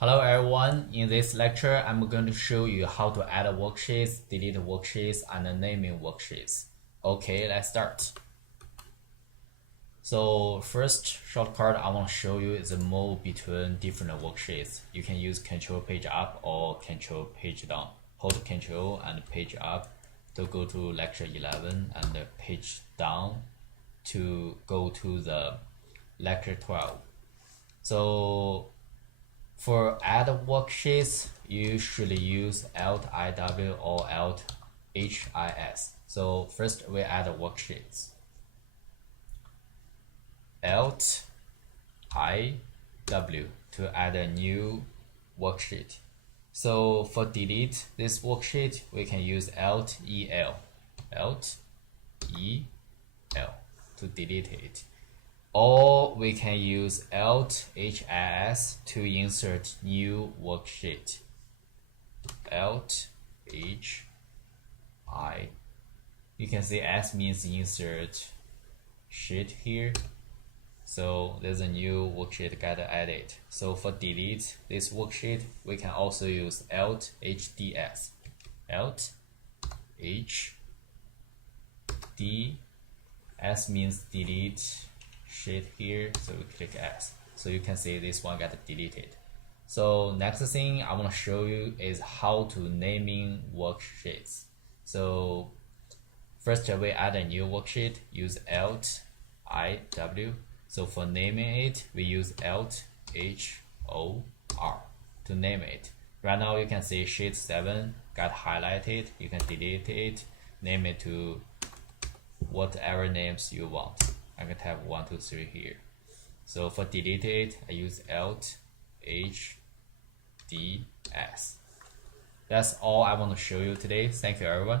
Hello everyone, in this lecture I'm going to show you how to add worksheets, delete worksheets, and naming worksheets. Okay, let's start. So first shortcut I want to show you is the move between different worksheets. You can use Control Page Up or Control Page Down. Hold Control and Page Up to go to lecture 11 and Page Down to go to the lecture 12. So for add worksheets, you should use Alt-IW or Alt-HIS. So first we add worksheets. Alt-IW to add a new worksheet. So for delete this worksheet, we can use Alt-EL. Alt-EL to delete it. Or we can use Alt-HIS to insert new worksheet. Alt-HI. You can see S means insert sheet here. So there's a new worksheet get added. So for delete this worksheet, we can also use Alt-HDS. Alt-HD. S means delete sheet here, so we click S. So you can see this one got deleted. So next thing I want to show you is how to naming worksheets. So first we add a new worksheet, use Alt-IW. So for naming it, we use Alt-HOR to name it. Right now you can see sheet 7 got highlighted. You can delete it, name it to whatever names you want. I can type 1, 2, 3 here. So for delete it, I use Alt-HDS. That's all I want to show you today. Thank you everyone.